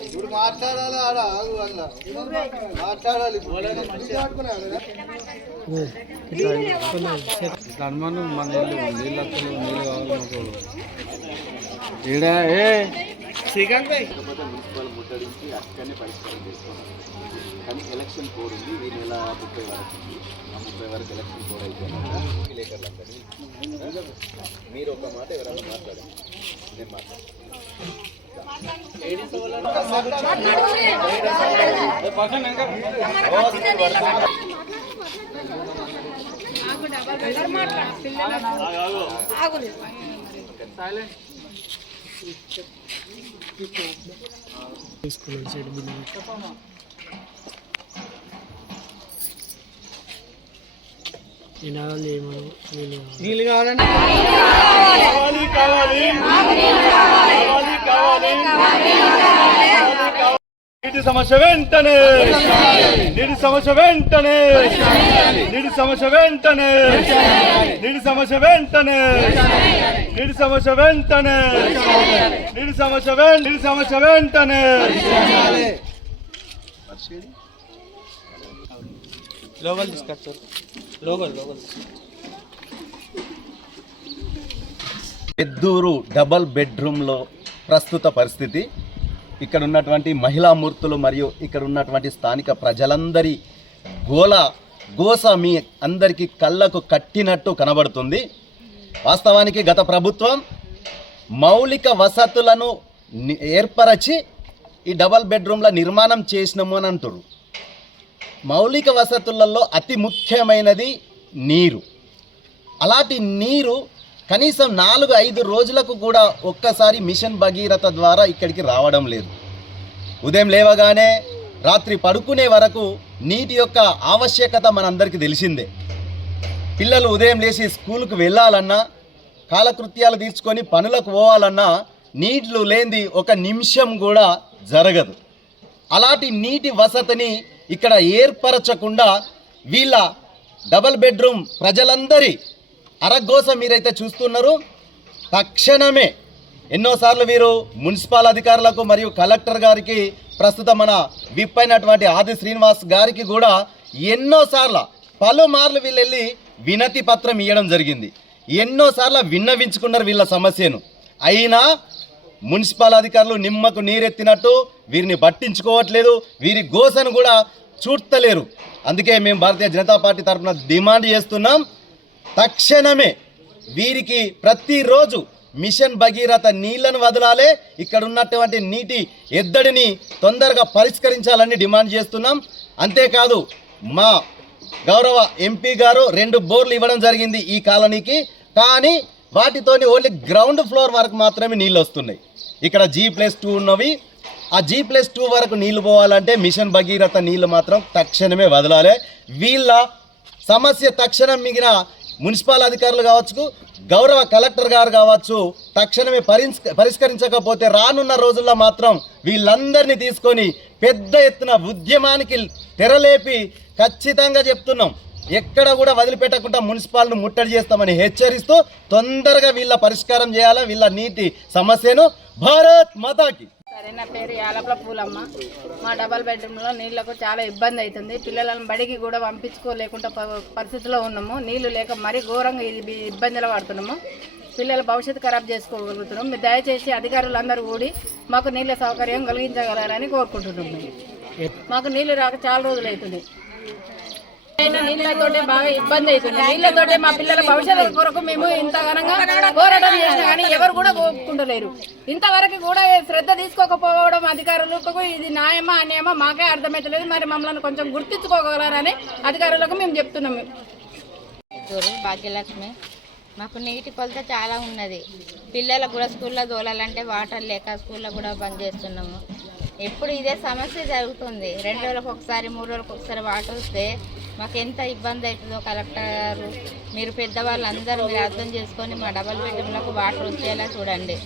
ఇప్పుడు మాట్లాడాలి ఆడ ఆగు అల్ల మాట్లాడాలి. ఇట్లా అనుమానం మన నీళ్ళు వస్తలేవు నీళ్ళు కావాలి ఈడ ఏ? శ్రీకాంత్ కాకపోతే మున్సిపల్ ముట్టడికి అక్కడనే పరిష్కారం చేసుకోవాలి కానీ ఎలక్షన్ కోడ్ ఉంది. ఈ నెల ముప్పై వరకు. ఆ ముప్పై వరకు ఎలక్షన్ కోడ్ అయిపోయినాక మీరు ఒక మాట ఎవరైనా మాట్లాడండి. నేను మాట్లాడతాను నీళ్ళు కావాలంటే నీటి సమస్య వెంటనే. నీటి సమస్య వెంటనే. నీటి సమస్య వెంటనే. నీటి సమస్య వెంటనే. నీటి సమస్య వెంటనే. నీటి సమస్య నీటి సమస్య వెంటనే. లోకల్ తీసుకొచ్చారు. లోకల్ లోకల్ పెద్దూరు డబల్ బెడ్రూమ్లో ప్రస్తుత పరిస్థితి. ఇక్కడ ఉన్నటువంటి మహిళా మూర్తులు మరియు ఇక్కడ ఉన్నటువంటి స్థానిక ప్రజలందరి గోల గోస మీ అందరికీ కళ్ళకు కట్టినట్టు కనబడుతుంది. వాస్తవానికి గత ప్రభుత్వం మౌలిక వసతులను ఏర్పరచి ఈ డబల్ బెడ్రూమ్ల నిర్మాణం చేసినాము అని అంటారు మౌలిక వసతులలో అతి ముఖ్యమైనది నీరు. అలాంటి నీరు కనీసం నాలుగు ఐదు రోజులకు కూడా ఒక్కసారి మిషన్ భగీరథ ద్వారా ఇక్కడికి రావడం లేదు. ఉదయం లేవగానే రాత్రి పడుకునే వరకు నీటి యొక్క ఆవశ్యకత మనందరికీ తెలిసిందే. పిల్లలు ఉదయం లేచి స్కూల్కి వెళ్ళాలన్నా కాలకృత్యాలు తీర్చుకొని పనులకు పోవాలన్నా నీళ్ళు లేనిది ఒక నిమిషం కూడా జరగదు. అలాంటి నీటి వసతిని ఇక్కడ ఏర్పరచకుండా వీళ్ళ డబల్ బెడ్రూమ్ ప్రజలందరి అరగోస మీరైతే చూస్తున్నారు తక్షణమే ఎన్నోసార్లు వీరు మున్సిపల్ అధికారులకు మరియు కలెక్టర్ గారికి ప్రస్తుతం మన విప్ అయినటువంటి ఆది శ్రీనివాస్ గారికి కూడా ఎన్నోసార్లు పలుమార్లు వీళ్ళు వెళ్ళి వినతి పత్రం ఇవ్వడం జరిగింది. ఎన్నోసార్లు విన్నవించుకున్నారు వీళ్ళ సమస్యను. అయినా మున్సిపల్ అధికారులు నిమ్మకు నీరెత్తినట్టు వీరిని పట్టించుకోవట్లేదు వీరి గోసను కూడా చూడలేరు అందుకే మేము భారతీయ జనతా పార్టీ తరఫున డిమాండ్ చేస్తున్నాం. తక్షణమే వీరికి ప్రతిరోజు మిషన్ భగీరథ నీళ్ళను వదలాలే. ఇక్కడ ఉన్నటువంటి నీటి ఎద్దడిని తొందరగా పరిష్కరించాలని డిమాండ్ చేస్తున్నాం. అంతేకాదు మా గౌరవ ఎంపీ గారు రెండు బోర్లు ఇవ్వడం జరిగింది ఈ కాలనీకి. కానీ వాటితోని ఓన్లీ గ్రౌండ్ ఫ్లోర్ వరకు మాత్రమే నీళ్ళు వస్తున్నాయి. ఇక్కడ జీ ప్లస్ టూ ఉన్నవి. ఆ జీ ప్లస్ టూ వరకు నీళ్ళు పోవాలంటే మిషన్ భగీరథ నీళ్ళు మాత్రం తక్షణమే వదలాలి. వీళ్ళ సమస్య తక్షణం మిగిలిన మున్సిపల్ అధికారులు కావచ్చు గౌరవ కలెక్టర్ గారు కావచ్చు తక్షణమే పరిష్క పరిష్కరించకపోతే రానున్న రోజుల్లో మాత్రం వీళ్ళందరినీ తీసుకొని పెద్ద ఎత్తున ఉద్యమానికి తెరలేపి ఖచ్చితంగా చెప్తున్నాం. ఎక్కడ కూడా వదిలిపెట్టకుండా మున్సిపాల్ను ముట్టడి చేస్తామని హెచ్చరిస్తూ తొందరగా వీళ్ళ పరిష్కారం చేయాలా వీళ్ళ నీటి సమస్యను భారత్ మాతాకి. సరే నా పేరు యాలప్ల పూలమ్మ. మా డబల్ బెడ్రూమ్లో నీళ్ళకు చాలా ఇబ్బంది అవుతుంది. పిల్లలను బడికి కూడా పంపించుకోలేకుండా పరిస్థితిలో ఉన్నాము. నీళ్ళు లేక మరీ ఘోరంగా ఇది ఇబ్బందులు పడుతున్నాము. పిల్లల భవిష్యత్తు ఖరాబ్ చేసుకోగలుగుతున్నాం మీరు దయచేసి అధికారులందరూ కూడి మాకు నీళ్ళ సౌకర్యం కలిగించగలరని కోరుకుంటున్నాం మేము. మాకు నీళ్ళు రాక చాలా రోజులు అవుతుంది. నీళ్ళతోటే బాగా ఇబ్బంది అవుతుంది. నీళ్ళతోటే మా పిల్లల భవిష్యత్తు కొరకు మేము ఇంత ఘనంగా పోరాటం చేసినా కానీ ఎవరు కూడా ఒప్పుకుంటలేరు ఇంతవరకు కూడా శ్రద్ధ తీసుకోకపోవడం అధికారులకు ఇది న్యాయమా అన్యాయమా మాకే అర్థమవుతలేదు మరి మమ్మల్ని కొంచెం గుర్తించుకోగలరని అధికారులకు మేము చెప్తున్నాము భాగ్యలక్ష్మి. మాకు నీటి కొలత చాలా ఉన్నది. పిల్లలకు కూడా స్కూల్లో తోలాలంటే వాటర్ లేక స్కూల్లో కూడా బంద్ చేస్తున్నాము. ఎప్పుడు ఇదే సమస్య జరుగుతుంది. రెండు రోజులకు ఒకసారి మూడు రోజులకు ఒకసారి వాటర్ వస్తే మాకు ఎంత ఇబ్బంది అవుతుందో కలెక్టర్ గారు మీరు పెద్దవాళ్ళందరూ మీరు అర్థం చేసుకొని మా డబల్ బెడ్రూమ్లకు వాటర్ వచ్చేలా చూడండి.